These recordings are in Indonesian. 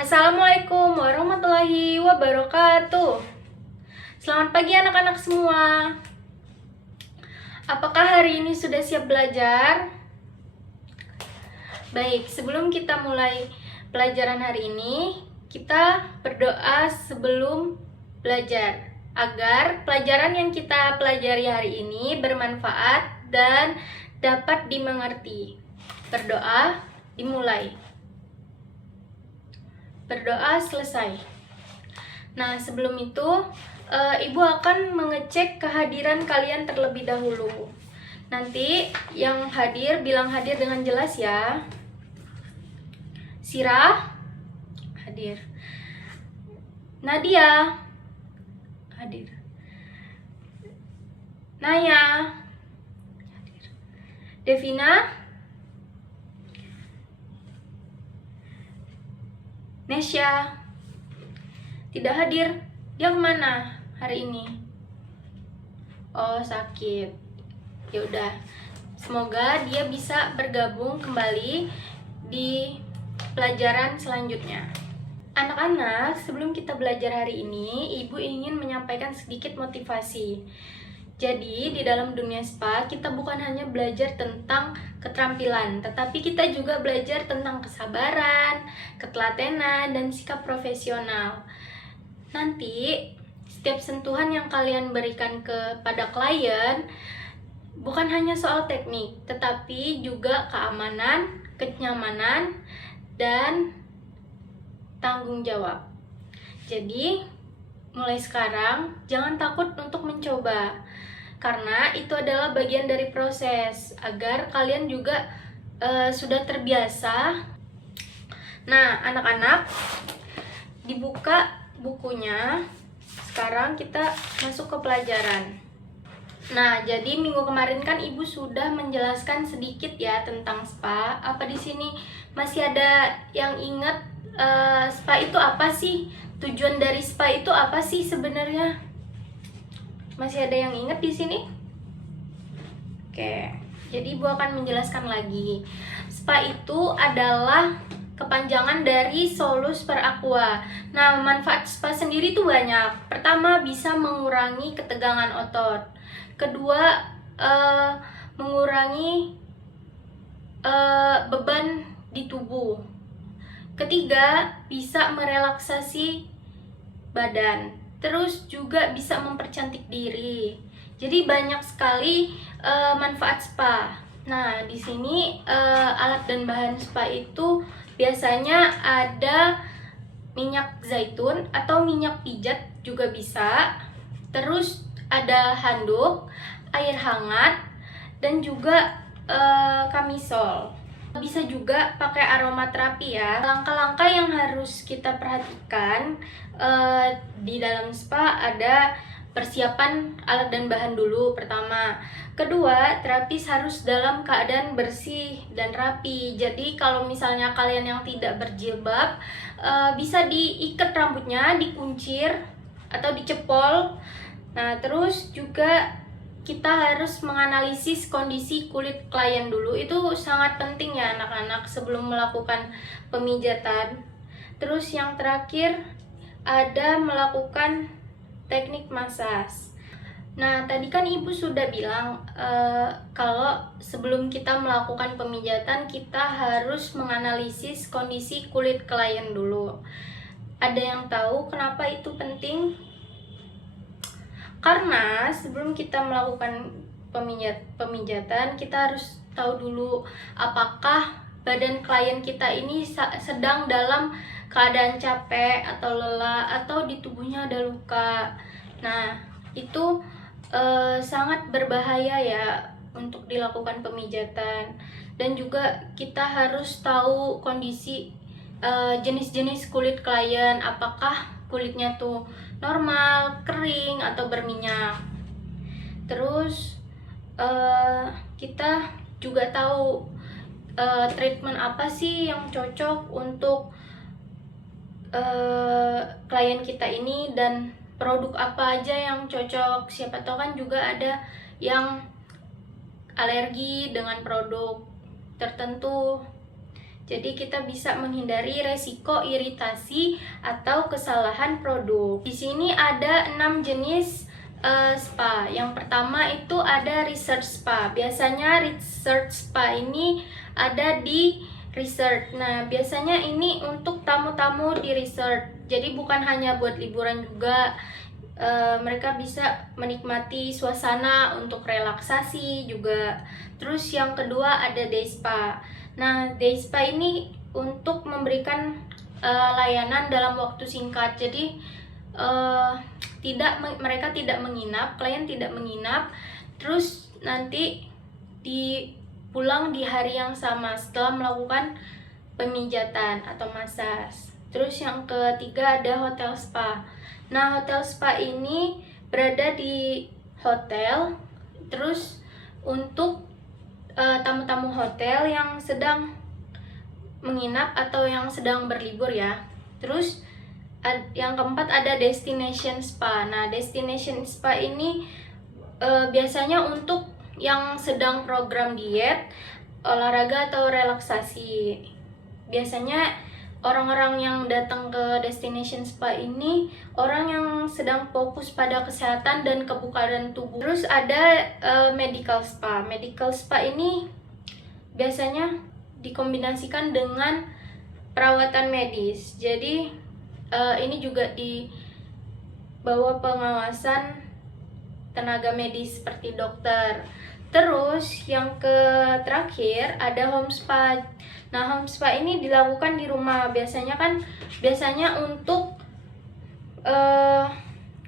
Assalamualaikum warahmatullahi wabarakatuh. Selamat pagi anak-anak semua. Apakah hari ini sudah siap belajar? Baik, sebelum kita mulai pelajaran hari ini, kita berdoa sebelum belajar agar pelajaran yang kita pelajari hari ini bermanfaat dan dapat dimengerti. Berdoa dimulai. Berdoa selesai. Nah, sebelum itu Ibu akan mengecek kehadiran kalian terlebih dahulu. Nanti yang hadir bilang hadir dengan jelas ya. Sirah hadir. Nadia hadir. Naya hadir. Devina, Nesya tidak hadir. Dia kemana hari ini? Oh, sakit. Ya udah. Semoga dia bisa bergabung kembali di pelajaran selanjutnya. Anak-anak, sebelum kita belajar hari ini, Ibu ingin menyampaikan sedikit motivasi. Jadi, di dalam dunia SPA, kita bukan hanya belajar tentang keterampilan, tetapi kita juga belajar tentang kesabaran, ketelatenan, dan sikap profesional. Nanti, setiap sentuhan yang kalian berikan kepada klien, bukan hanya soal teknik, tetapi juga keamanan, kenyamanan, dan tanggung jawab. Jadi, mulai sekarang, jangan takut untuk mencoba. Karena itu adalah bagian dari proses agar kalian juga sudah terbiasa. Nah, anak-anak, dibuka bukunya. Sekarang kita masuk ke pelajaran. Nah, jadi minggu kemarin kan Ibu sudah menjelaskan sedikit ya tentang SPA. Apa di sini masih ada yang ingat SPA itu apa sih? Tujuan dari SPA itu apa sih sebenarnya? Masih ada yang ingat di sini? Oke, jadi Ibu akan menjelaskan lagi. SPA itu adalah kepanjangan dari Solus per Aqua. Nah, manfaat SPA sendiri itu banyak. Pertama, bisa mengurangi ketegangan otot. Kedua, mengurangi beban di tubuh. Ketiga, bisa merelaksasi badan. Terus juga bisa mempercantik diri. Jadi banyak sekali manfaat SPA. Nah, di sini alat dan bahan SPA itu biasanya ada minyak zaitun atau minyak pijat juga bisa. Terus ada handuk, air hangat, dan juga kamisol. Bisa juga pakai aromaterapi ya. Langkah-langkah yang harus kita perhatikan di dalam SPA ada persiapan alat dan bahan dulu pertama. Kedua, terapis harus dalam keadaan bersih dan rapi. Jadi kalau misalnya kalian yang tidak berjilbab, bisa diikat rambutnya, dikuncir atau dicepol. Nah, terus juga kita harus menganalisis kondisi kulit klien dulu. Itu sangat penting ya anak-anak sebelum melakukan pemijatan. Terus yang terakhir ada melakukan teknik massage. Nah, tadi kan Ibu sudah bilang kalau sebelum kita melakukan pemijatan kita harus menganalisis kondisi kulit klien dulu. Ada yang tahu kenapa itu penting? Karena sebelum kita melakukan pemijatan, kita harus tahu dulu apakah badan klien kita ini sedang dalam keadaan capek atau lelah atau di tubuhnya ada luka. Nah, itu sangat berbahaya ya untuk dilakukan pemijatan. Dan juga kita harus tahu kondisi jenis-jenis kulit klien, apakah kulitnya tuh normal, kering, atau berminyak. Terus kita juga tahu treatment apa sih yang cocok untuk klien kita ini dan produk apa aja yang cocok. Siapa tahu kan juga ada yang alergi dengan produk tertentu. Jadi kita bisa menghindari resiko iritasi atau kesalahan produk. Di sini ada 6 jenis spa. Yang pertama itu ada research spa. Biasanya research spa ini ada di resort. Nah, biasanya ini untuk tamu-tamu di resort. Jadi bukan hanya buat liburan juga. Mereka bisa menikmati suasana untuk relaksasi juga. Terus yang kedua ada day spa. Nah, day spa ini untuk memberikan layanan dalam waktu singkat. Jadi mereka tidak menginap, klien tidak menginap. Terus nanti pulang di hari yang sama setelah melakukan pemijatan atau massage. Terus yang ketiga ada hotel spa. Nah, hotel spa ini berada di hotel, terus untuk tamu-tamu hotel yang sedang menginap atau yang sedang berlibur ya. Terus yang keempat ada destination spa. Nah, destination spa ini biasanya untuk yang sedang program diet, olahraga atau relaksasi. Biasanya orang-orang yang datang ke destination spa ini orang yang sedang fokus pada kesehatan dan kebugaran tubuh. Terus ada medical spa. Medical spa ini biasanya dikombinasikan dengan perawatan medis. Jadi ini juga di bawah pengawasan tenaga medis seperti dokter. Terus yang terakhir ada home spa. Nah, home spa ini dilakukan di rumah. Biasanya untuk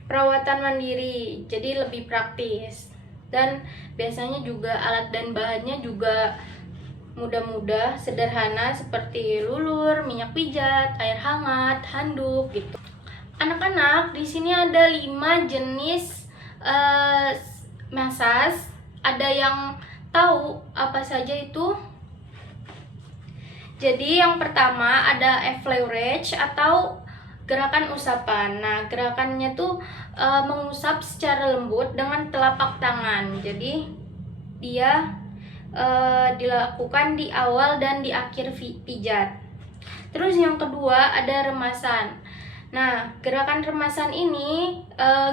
perawatan mandiri, jadi lebih praktis. Dan biasanya juga alat dan bahannya juga mudah-mudah, sederhana seperti lulur, minyak pijat, air hangat, handuk gitu. Anak-anak, di sini ada 5 jenis massage. Ada yang tahu apa saja itu? Jadi yang pertama ada effleurage atau gerakan usapan. Nah, gerakannya tuh mengusap secara lembut dengan telapak tangan. Jadi dia dilakukan di awal dan di akhir pijat. Terus yang kedua ada remasan. Nah, gerakan remasan ini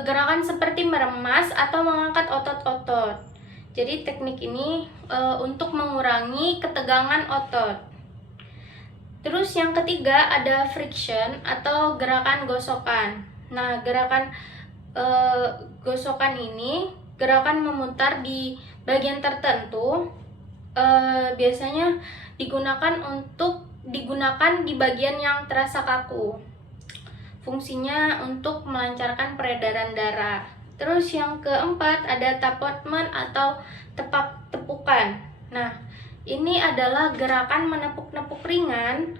gerakan seperti meremas atau mengangkat otot-otot. Jadi teknik ini untuk mengurangi ketegangan otot. Terus yang ketiga ada friction atau gerakan gosokan. Nah, gerakan gosokan ini gerakan memutar di bagian tertentu. Biasanya digunakan di bagian yang terasa kaku. Fungsinya untuk melancarkan peredaran darah. Terus yang keempat ada tappement atau tepukan. Nah, ini adalah gerakan menepuk-nepuk ringan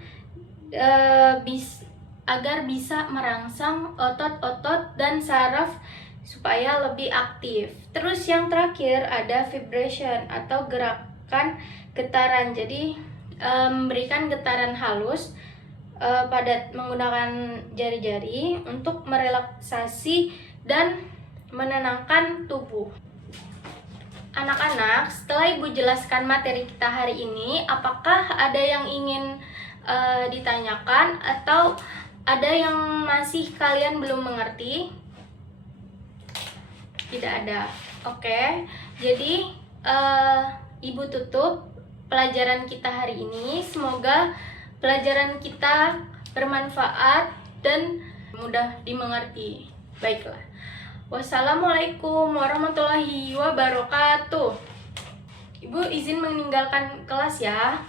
agar bisa merangsang otot-otot dan saraf supaya lebih aktif. Terus yang terakhir ada vibration atau gerakan getaran. Jadi memberikan getaran halus pada menggunakan jari-jari untuk merelaksasi dan menenangkan tubuh. Anak-anak, setelah Ibu jelaskan materi kita hari ini, apakah ada yang ingin ditanyakan atau ada yang masih kalian belum mengerti? Tidak ada. Oke, jadi Ibu tutup pelajaran kita hari ini. Semoga pelajaran kita bermanfaat dan mudah dimengerti. Baiklah. Wassalamualaikum warahmatullahi wabarakatuh. Ibu izin meninggalkan kelas ya.